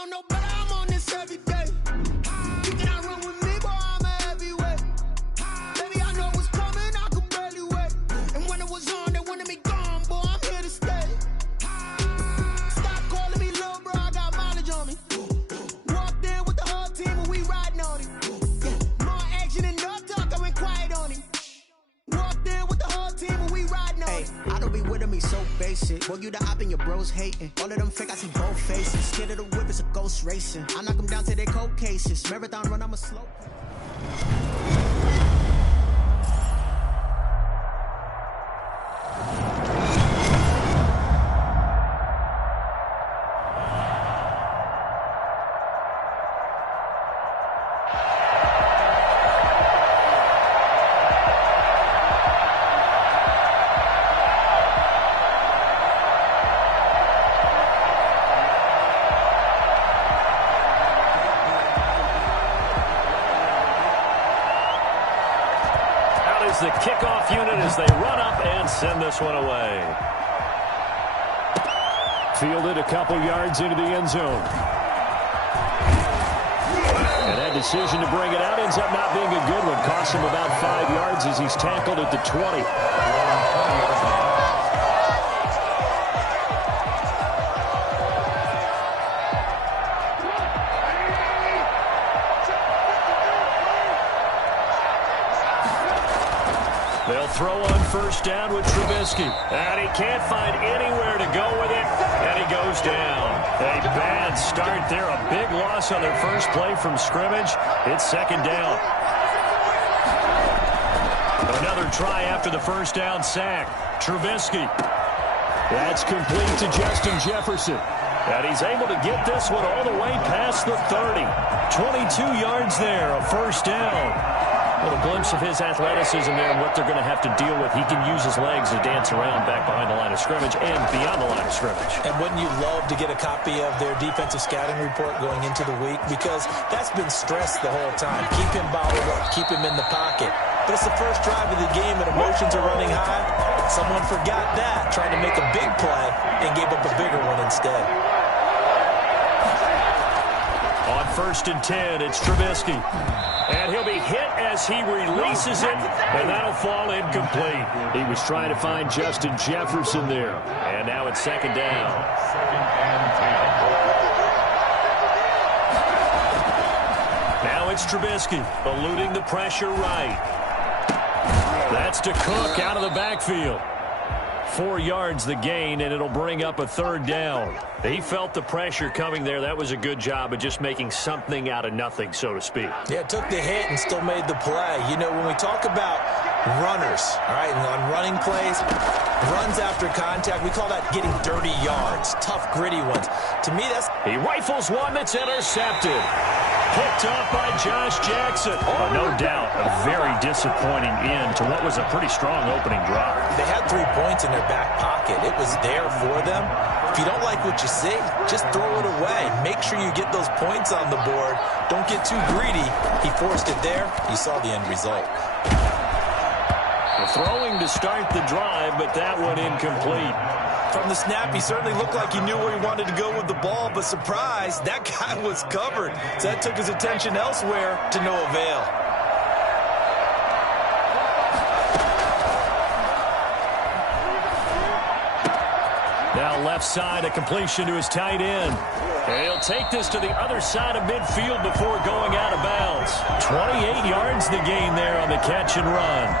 don't know better, I'm on this every day. You cannot run with me, boy, I'm a heavyweight. Baby, I know what's coming, I could barely wait. And when it was on, they wanted me gone, boy, I'm here to stay. Stop calling me little bro, I got mileage on me. Walked in with the whole team and we riding on it. More action and no talk, I went quiet on it. Walked in with the whole team and we riding on it. I don't be with me so basic. Boy, you the op and your bros hating. All of them fake, I see both faces. Scared of the whip, it's a ghost racing. I knock them down to their cold cases. Marathon run, I'm a slow. The kickoff unit as they run up and send this one away. Fielded a couple yards into the end zone. And that decision to bring it out ends up not being a good one. Costs him about 5 yards as he's tackled at the 20. They'll throw on first down with Trubisky. And he can't find anywhere to go with it. And he goes down. A bad start there. A big loss on their first play from scrimmage. It's second down. Another try after the first down sack. Trubisky. That's complete to Justin Jefferson. And he's able to get this one all the way past the 30. 22 yards there, a first down. A little glimpse of his athleticism there and what they're going to have to deal with. He can use his legs to dance around back behind the line of scrimmage and beyond the line of scrimmage. And wouldn't you love to get a copy of their defensive scouting report going into the week? Because that's been stressed the whole time. Keep him bottled up. Keep him in the pocket. But it's the first drive of the game and emotions are running high. Someone forgot that, trying to make a big play and gave up a bigger one instead. On first and 10, it's Trubisky. And he'll be hit as he releases it, and that'll fall incomplete. He was trying to find Justin Jefferson there. And now it's second down. Now it's Trubisky, eluding the pressure right. That's to Cook out of the backfield. 4 yards the gain, and it'll bring up a third down. He felt the pressure coming there. That was a good job of just making something out of nothing, so to speak. Yeah, took the hit and still made the play. You know, when we talk about runners, all right, and on running plays, runs after contact, we call that getting dirty yards, tough, gritty ones. To me, that's... He rifles one that's intercepted. Picked off by Josh Jackson. Oh, no doubt, a very disappointing end to what was a pretty strong opening drive. They had 3 points in their back pocket. It was there for them. If you don't like what you see, just throw it away. Make sure you get those points on the board. Don't get too greedy. He forced it there. You saw the end result. Throwing to start the drive, but that one incomplete. From the snap, he certainly looked like he knew where he wanted to go with the ball, but surprise, that guy was covered. So that took his attention elsewhere to no avail. Now left side, a completion to his tight end. And he'll take this to the other side of midfield before going out of bounds. 28 yards the gain there on the catch and run.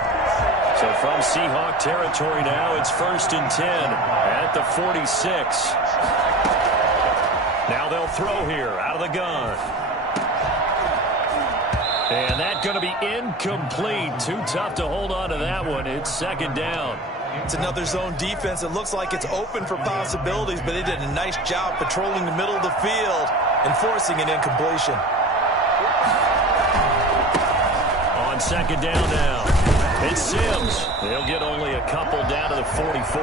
So from Seahawk territory now, it's first and 10 at the 46. Now they'll throw here out of the gun. And that's going to be incomplete. Too tough to hold on to that one. It's second down. It's another zone defense. It looks like it's open for possibilities, but they did a nice job patrolling the middle of the field and forcing an incompletion. On second down now, it's Sims. They'll get only a couple down to the 44.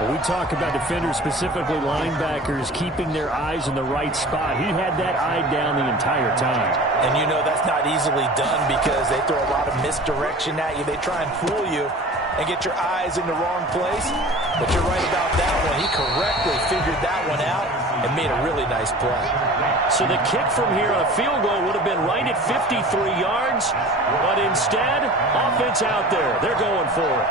When we talk about defenders, specifically linebackers, keeping their eyes in the right spot. He had that eye down the entire time. And you know that's not easily done because they throw a lot of misdirection at you. They try and fool you and get your eyes in the wrong place. But you're right about that one. He correctly figured that one out and made a really nice play. So the kick from here on a field goal would have been right at 53 yards, but instead, offense out there. They're going for it.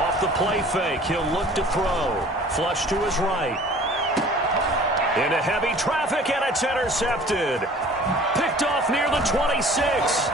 Off the play fake, he'll look to throw. Flush to his right. Into heavy traffic, and it's intercepted. Picked off near the 26.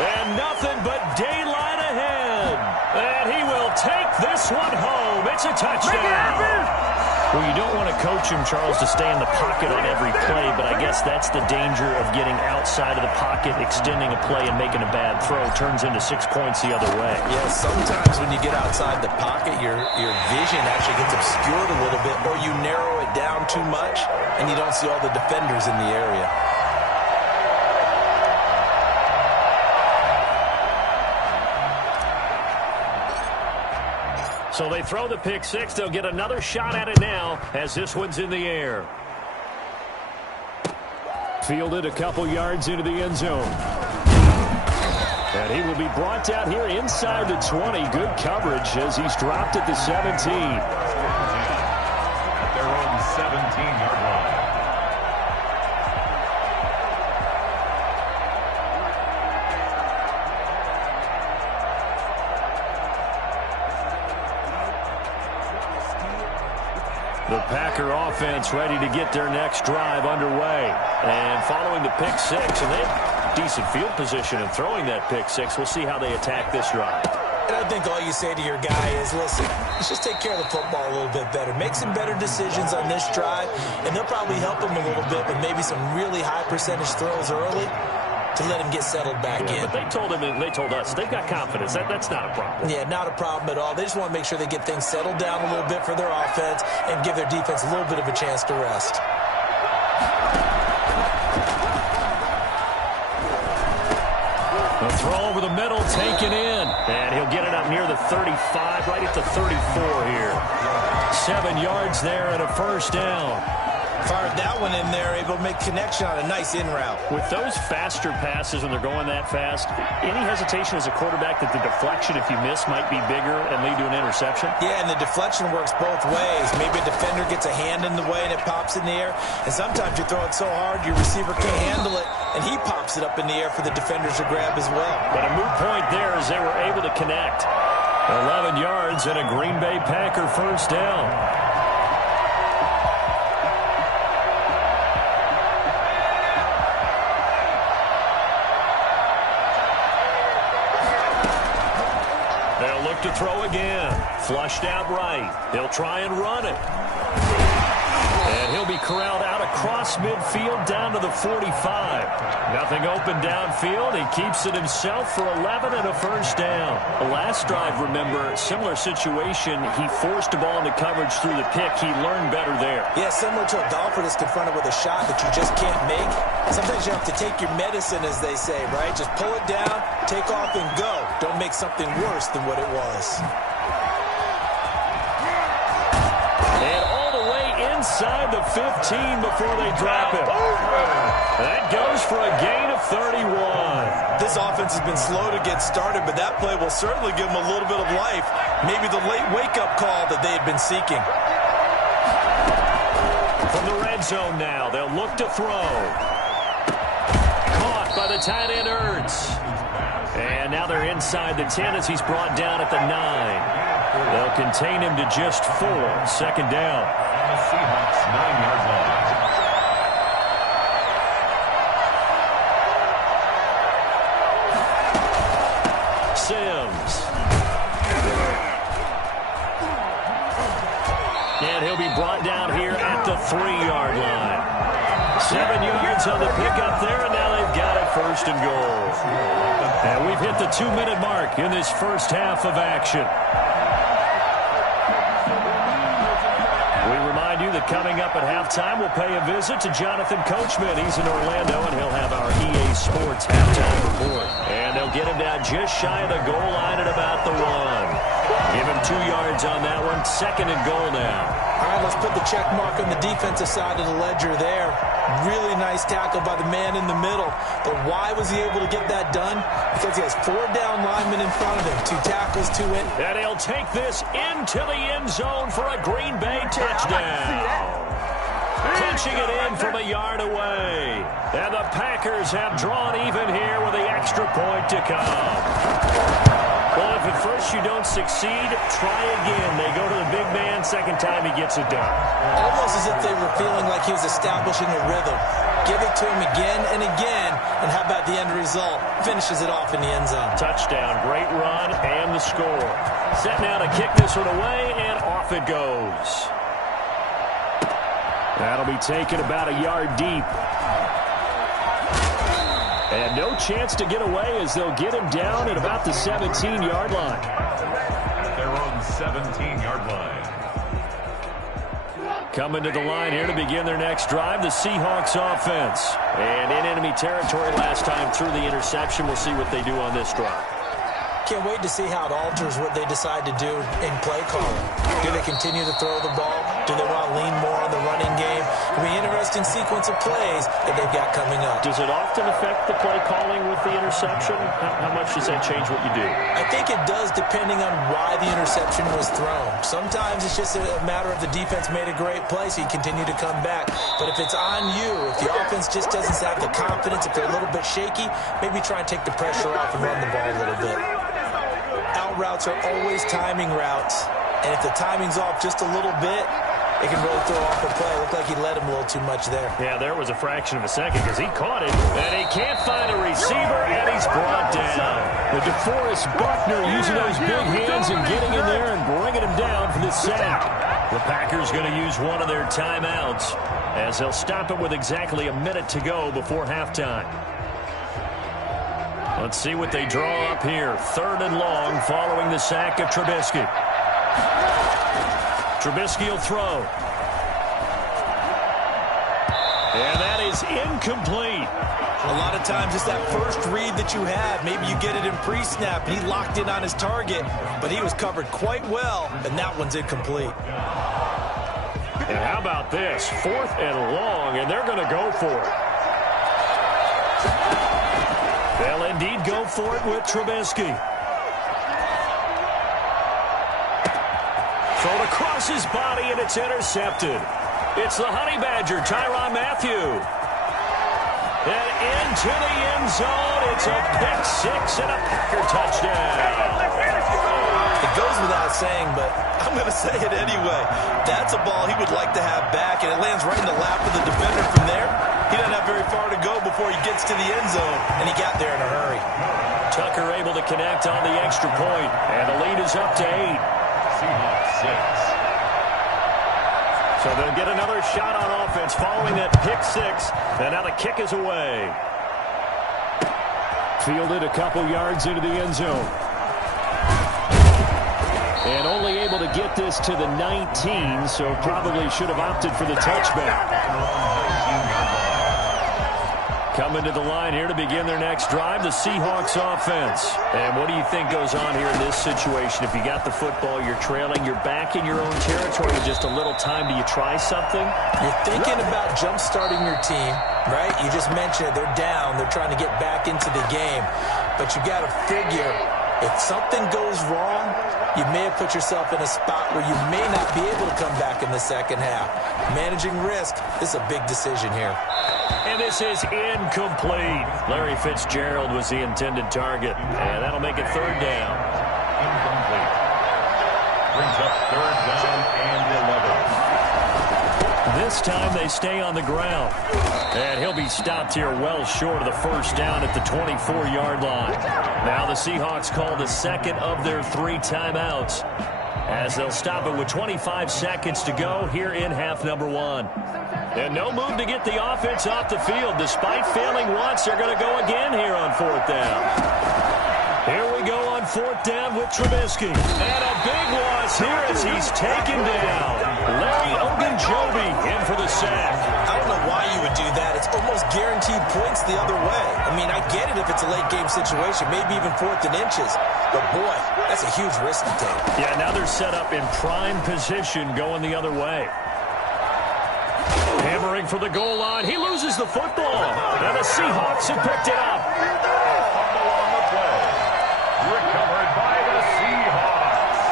And nothing but daylight ahead. And he will take this one home. It's a touchdown. Well, you don't want to coach him, Charles, to stay in the pocket on every play, but I guess that's the danger of getting outside of the pocket, extending a play, and making a bad throw. Turns into 6 points the other way. Yeah, sometimes when you get outside the pocket, your vision actually gets obscured a little bit, or you narrow it down too much, and you don't see all the defenders in the area. So they throw the pick six. They'll get another shot at it now as this one's in the air. Fielded a couple yards into the end zone. And he will be brought down here inside the 20. Good coverage as he's dropped at the 17. At their own 17-yard line. The Packer offense ready to get their next drive underway. And following the pick six, and they have decent field position and throwing that pick six. We'll see how they attack this drive. And I think all you say to your guy is, listen, let's just take care of the football a little bit better. Make some better decisions on this drive, and they'll probably help him a little bit with maybe some really high percentage throws early to let him get settled back in. But they told him and they told us they've got confidence. That's not a problem. Yeah, not a problem at all. They just want to make sure they get things settled down a little bit for their offense and give their defense a little bit of a chance to rest. The throw over the middle, taken in. And he'll get it up near the 35, right at the 34 here. 7 yards there and a first down. Fired that one in there, able to make connection on a nice in route. With those faster passes when they're going that fast, any hesitation as a quarterback that the deflection, if you miss, might be bigger and lead to an interception? Yeah, and the deflection works both ways. Maybe a defender gets a hand in the way and it pops in the air. And sometimes you throw it so hard your receiver can't handle it, and he pops it up in the air for the defenders to grab as well. But a moot point there as they were able to connect. 11 yards and a Green Bay Packer first down. To throw again. Flushed out right. He'll try and run it. And he'll be corralled out across midfield down to the 45. Nothing open downfield. He keeps it himself for 11 and a first down. The last drive, remember, similar situation. He forced the ball into coverage through the pick. He learned better there. Yeah, similar to a golfer that's confronted with a shot that you just can't make. Sometimes you have to take your medicine, as they say, right? Just pull it down, take off, and go. Don't make something worse than what it was. And all the way inside the 15 before they drop it. That goes for a gain of 31. This offense has been slow to get started, but that play will certainly give them a little bit of life. Maybe the late wake-up call that they had been seeking. From the red zone now, they'll look to throw. Caught by the tight end, Ertz. And now they're inside the 10 as he's brought down at the 9. They'll contain him to just 4. Second down. The Seahawks 9-yard line. Sims. And he'll be brought down here at the 3-yard line. 7 yards on the pickup there, and now they've got it first and goal. And we've hit the 2-minute mark in this first half of action. We remind you that coming up at halftime, we'll pay a visit to Jonathan Coachman. He's in Orlando, and he'll have our EA Sports halftime report. And they'll get him down just shy of the goal line at about the 1. Give him 2 yards on that one. Second and goal now. All right, let's put the check mark on the defensive side of the ledger there. Really nice tackle by the man in the middle. But why was he able to get that done? Because he has 4 down linemen in front of him. 2 tackles, 2 in. And he'll take this into the end zone for a Green Bay touchdown. Punching it in from a yard away. And the Packers have drawn even here with the extra point to come. Well, if at first you don't succeed, try again. They go to the big man. Second time he gets it done. Almost as if they were feeling like he was establishing a rhythm. Give it to him again and again. And how about the end result? Finishes it off in the end zone. Touchdown, great run, and the score. Set now to kick this one away, and off it goes. That'll be taken about a yard deep. And no chance to get away as they'll get him down at about the 17-yard line. They're on 17-yard line. Coming to the line here to begin their next drive, the Seahawks offense. And in enemy territory last time through the interception. We'll see what they do on this drive. Can't wait to see how it alters what they decide to do in play calling. Do they continue to throw the ball? Do they want to lean more on the running game? It'll be an interesting sequence of plays that they've got coming up. Does it often affect the play calling with the interception? How much does that change what you do? I think it does depending on why the interception was thrown. Sometimes it's just a matter of the defense made a great play, so you continue to come back. But if it's on you, if the offense just doesn't have the confidence, if they're a little bit shaky, maybe try and take the pressure off and run the ball a little bit. Out routes are always timing routes, and if the timing's off just a little bit, it can really throw off a play. Looked like he let him a little too much there. Yeah, there was a fraction of a second because he caught it, and he can't find a receiver, and he's brought down. The DeForest Buckner using those big hands and getting in there and bringing him down for the sack. The Packers going to use one of their timeouts as they'll stop it with exactly a minute to go before halftime. Let's see what they draw up here. 3rd and long following the sack of Trubisky. Trubisky will throw. And that is incomplete. A lot of times it's that first read that you have. Maybe you get it in pre-snap. He locked in on his target, but he was covered quite well, and that one's incomplete. And how about this? 4th and long, and they're going to go for it. They'll indeed go for it with Trubisky. Thrown across his body, and it's intercepted. It's the Honey Badger, Tyrann Mathieu. And into the end zone. It's a pick 6 and a Packer touchdown. It goes without saying, but I'm going to say it anyway. That's a ball he would like to have back, and it lands right in the lap of the defender from there. He doesn't have very far to go before he gets to the end zone, and he got there in a hurry. Tucker able to connect on the extra point, and the lead is up to 8. Seahawks 6. So they'll get another shot on offense following that pick 6, and now the kick is away. Fielded a couple yards into the end zone. And only able to get this to the 19, so probably should have opted for the touchback. Coming to the line here to begin their next drive, the Seahawks offense. And what do you think goes on here in this situation? If you got the football, you're trailing, you're back in your own territory with just a little time. Do you try something? You're thinking about jump-starting your team, right? You just mentioned it. They're down. They're trying to get back into the game. But you got to figure, if something goes wrong, you may have put yourself in a spot where you may not be able to come back in the second half. Managing risk is a big decision here. And this is incomplete. Larry Fitzgerald was the intended target. And that'll make it 3rd down. Incomplete. Brings up 3rd down and 11. This time they stay on the ground. And he'll be stopped here well short of the 1st down at the 24-yard line. Now the Seahawks call the 2nd of their 3 timeouts, as they'll stop it with 25 seconds to go here in half number 1. And no move to get the offense off the field. Despite failing once, they're going to go again here on 4th down. Here we go on 4th down with Trubisky. And a big loss here as he's taken down. Larry Ogunjobi in for the sack. I don't know why you would do that. It's almost guaranteed points the other way. I mean, I get it if it's a late-game situation, maybe even 4th and inches. But, boy, that's a huge risk to take. Yeah, now they're set up in prime position going the other way. Hammering for the goal line. He loses the football. And the Seahawks have picked it up. Fumble on the play. Recovered by the Seahawks.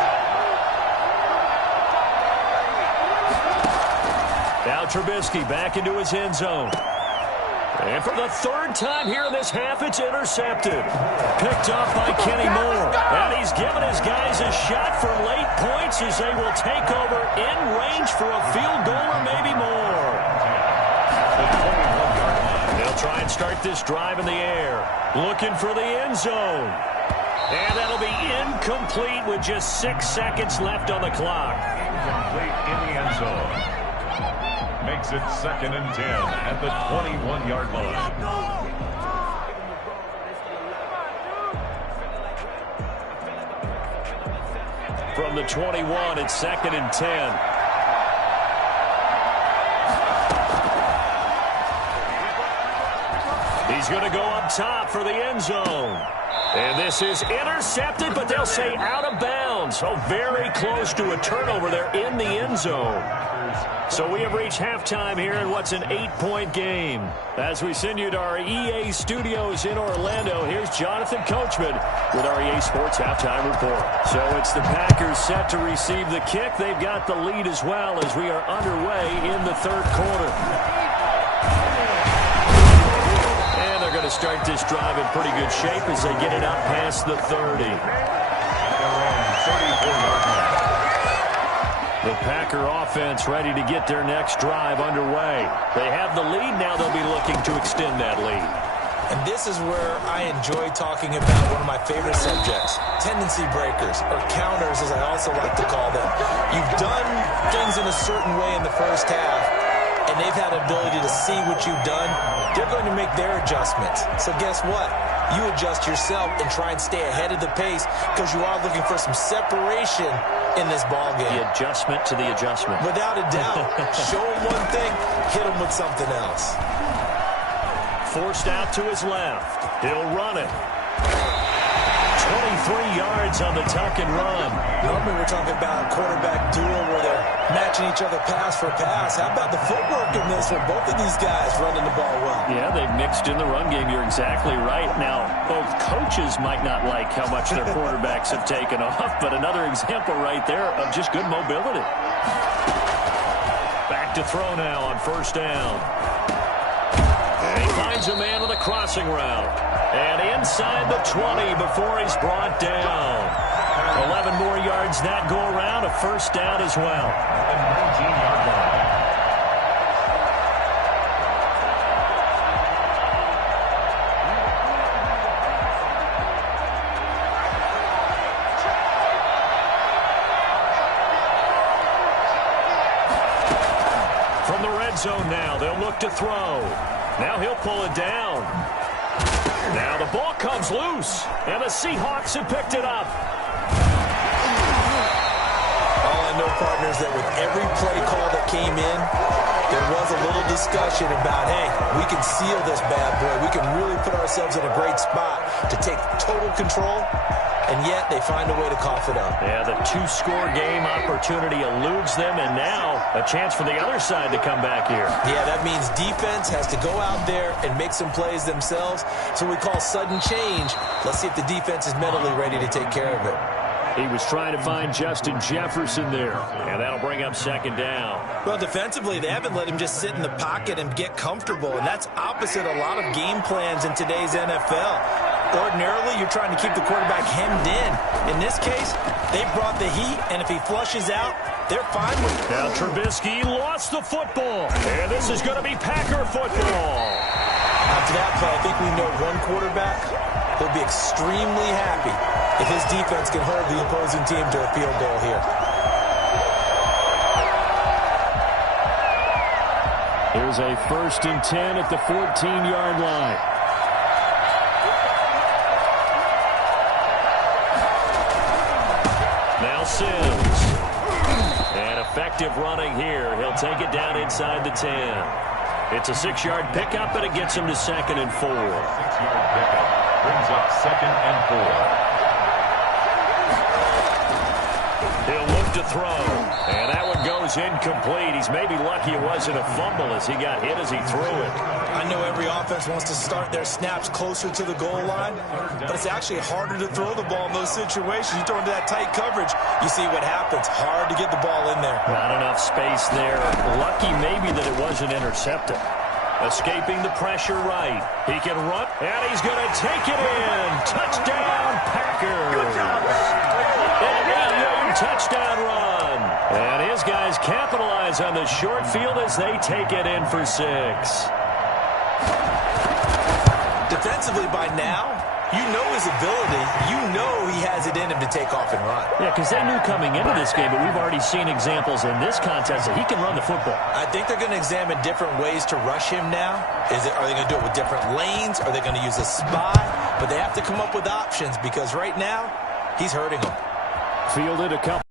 Now Trubisky back into his end zone. And for the third time here in this half, it's intercepted. Picked up by Kenny Moore. And he's given his guys a shot for late points as they will take over in range for a field goal or maybe more. They'll try and start this drive in the air. Looking for the end zone. And that'll be incomplete with just 6 seconds left on the clock. Incomplete in the end zone. Makes it 2nd and 10 at the 21-yard line. From the 21, it's 2nd and 10. He's going to go up top for the end zone. And this is intercepted, but they'll say out of bounds. So very close to a turnover there in the end zone. So we have reached halftime here in what's an 8-point game. As we send you to our EA studios in Orlando, here's Jonathan Coachman with our EA Sports Halftime Report. So it's the Packers set to receive the kick. They've got the lead as well as we are underway in the third quarter. And they're going to start this drive in pretty good shape as they get it up past the 30. The Packer offense ready to get their next drive underway. They have the lead. Now they'll be looking to extend that lead. And this is where I enjoy talking about one of my favorite subjects, tendency breakers, or counters as I also like to call them. You've done things in a certain way in the first half, and they've had the ability to see what you've done. They're going to make their adjustments. So guess what? You adjust yourself and try and stay ahead of the pace because you are looking for some separation in this ball game. The adjustment to the adjustment. Without a doubt. Show him one thing, hit him with something else. Forced out to his left. He'll run it. 23 yards on the tuck and run. Normally we're talking about a quarterback duel where they're matching each other pass for pass. How about the footwork in this one? Both of these guys running the ball well. Yeah, they've mixed in the run game. You're exactly right. Now, both coaches might not like how much their quarterbacks have taken off, but another example right there of just good mobility. Back to throw now on first down. And he finds a man with a crossing route. And inside the 20 before he's brought down. 11 more yards that go around, a first down as well. The 19-yard line. From the red zone now, they'll look to throw. Now he'll pull it down. Now the ball comes loose, and the Seahawks have picked it up. All I know, partners, that with every play call that came in, there was a little discussion about, hey, we can seal this bad boy. We can really put ourselves in a great spot to take total control, and yet they find a way to cough it up. Yeah, the two-score game opportunity eludes them, and now a chance for the other side to come back here. Yeah, that means defense has to go out there and make some plays themselves. So we call sudden change. Let's see if the defense is mentally ready to take care of it. He was trying to find Justin Jefferson there, and that'll bring up second down. Well, defensively, they haven't let him just sit in the pocket and get comfortable, and that's opposite a lot of game plans in today's NFL. Ordinarily, you're trying to keep the quarterback hemmed in. In this case, they brought the heat, and if he flushes out, they're fine with it. Now Trubisky lost the football, and this is going to be Packer football. After that play, I think we know one quarterback will be extremely happy if his defense can hold the opposing team to a field goal here. Here's a 1st and 10 at the 14-yard line. Now Sims. And effective running here. He'll take it down inside the 10. It's a 6-yard pickup, and it gets him to 2nd and 4. 6-yard pickup brings up 2nd and 4. He'll look to throw, and that one goes goes incomplete. He's maybe lucky it wasn't a fumble as he got hit as he threw it. I know every offense wants to start their snaps closer to the goal line, but it's actually harder to throw the ball in those situations. You throw into that tight coverage, you see what happens. Hard to get the ball in there. Not enough space there. Lucky maybe that it wasn't intercepted. Escaping the pressure right. He can run, and he's going to take it in. Touchdown, Packers. Good job. An 8-yard touchdown run. And his guys capitalize on the short field as they take it in for 6. Defensively by now, you know his ability. You know he has it in him to take off and run. Yeah, because they knew coming into this game, but we've already seen examples in this contest that he can run the football. I think they're going to examine different ways to rush him now. Are they going to do it with different lanes? Are they going to use a spy? But they have to come up with options because right now, he's hurting them. Fielded a couple.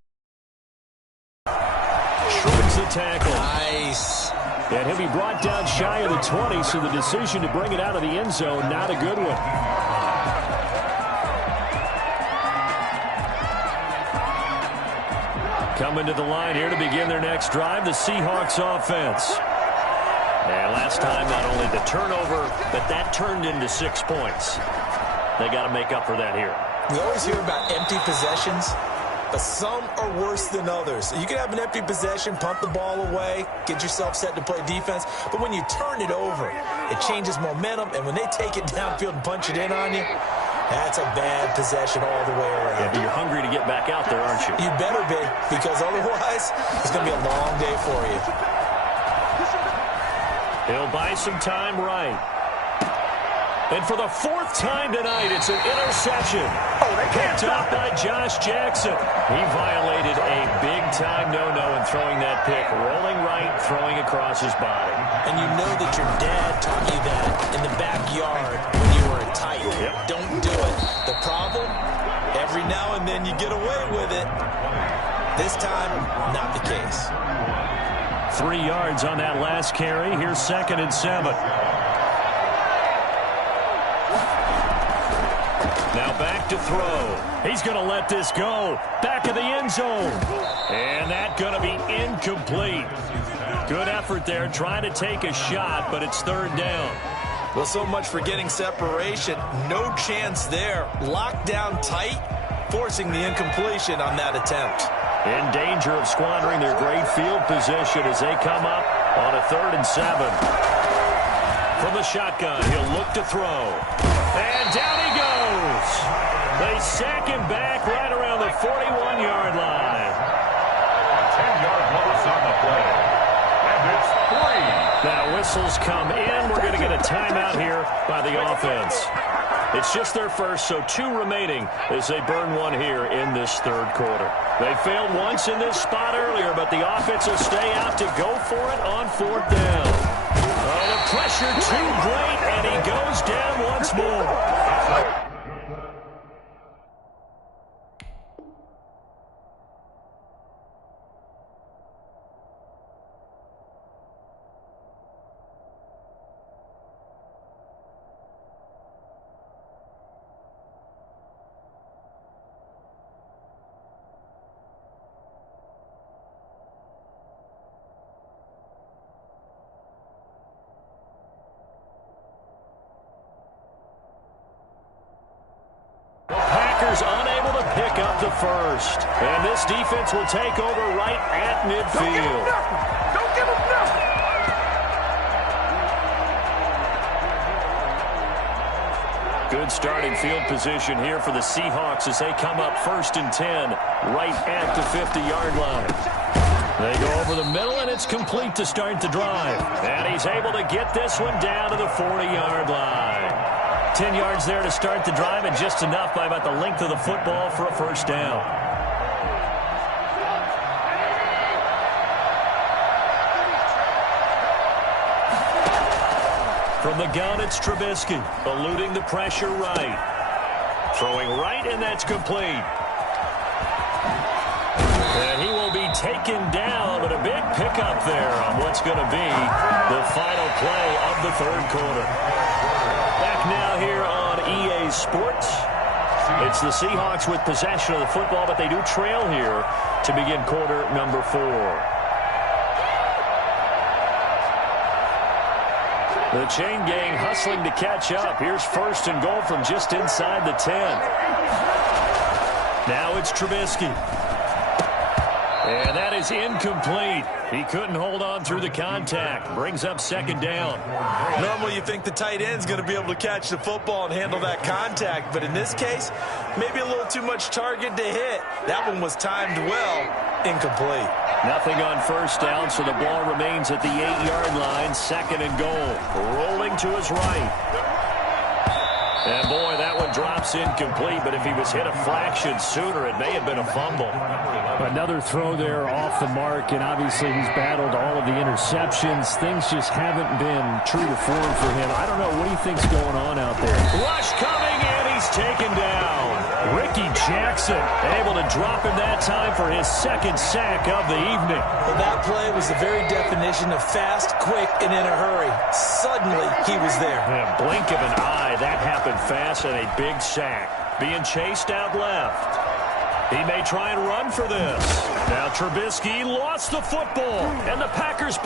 Shrugs the tackle. Nice. And he'll be brought down shy of the 20, so the decision to bring it out of the end zone, not a good one. Coming to the line here to begin their next drive, the Seahawks offense. And last time, not only the turnover, but that turned into 6 points. They got to make up for that here. We always hear about empty possessions, but some are worse than others. You can have an empty possession, pump the ball away, get yourself set to play defense, but when you turn it over, it changes momentum, and when they take it downfield and punch it in on you, that's a bad possession all the way around. Yeah, but you're hungry to get back out there, aren't you? You better be, because otherwise, it's going to be a long day for you. He'll buy some time right. And for the 4th time tonight, it's an interception. Picked up by Josh Jackson. He violated a big-time no-no in throwing that pick. Rolling right, throwing across his body. And you know that your dad taught you that in the backyard when you were a tight. Yep. Don't do it. The problem, every now and then you get away with it. This time, not the case. 3 yards on that last carry. Here's 2nd and 7. Now back to throw. He's going to let this go. Back of the end zone. And that's going to be incomplete. Good effort there, trying to take a shot, but it's 3rd down. Well, so much for getting separation. No chance there. Locked down tight, forcing the incompletion on that attempt. In danger of squandering their great field position as they come up on a 3rd and 7. From the shotgun, he'll look to throw. And down he goes. They sack him back right around the 41-yard line. 10-yard loss on the play. And it's 3. Now whistles come in. We're going to get a timeout here by the offense. It's just their first, so 2 remaining as they burn one here in this 3rd quarter. They failed once in this spot earlier, but the offense will stay out to go for it on 4th down. Oh, the pressure too great, and he goes down once more. Unable to pick up the first. And this defense will take over right at midfield. Don't give him nothing. Good starting field position here for the Seahawks as they come up 1st and 10 right at the 50-yard line. They go over the middle, and it's complete to start the drive. And he's able to get this one down to the 40-yard line. 10 yards there to start the drive, and just enough by about the length of the football for a 1st down. From the gun, it's Trubisky, eluding the pressure right. Throwing right, and that's complete. And he will be taken down, but a big pickup there on what's going to be the final play of the 3rd quarter. Back now here on EA Sports. It's the Seahawks with possession of the football, but they do trail here to begin quarter number 4. The chain gang hustling to catch up. Here's 1st and goal from just inside the 10. Now it's Trubisky. And that is incomplete. He couldn't hold on through the contact. Brings up 2nd down. Normally you think the tight end's going to be able to catch the football and handle that contact. But in this case, maybe a little too much target to hit. That one was timed well. Incomplete. Nothing on 1st down, so the ball remains at the 8-yard line. 2nd and goal. Rolling to his right. And, boy, that one drops incomplete, but if he was hit a fraction sooner, it may have been a fumble. Another throw there off the mark, and obviously he's battled all of the interceptions. Things just haven't been true to form for him. I don't know. What do you think's going on out there? Rush coming, and he's taken down. Ricky Jackson able to drop him that time for his 2nd sack of the evening. Well, that play was the very definition of fast, quick, and in a hurry. Suddenly, he was there. In a blink of an eye, that happened fast, and a big sack. Being chased out left. He may try and run for this. Now Trubisky lost the football, and the Packers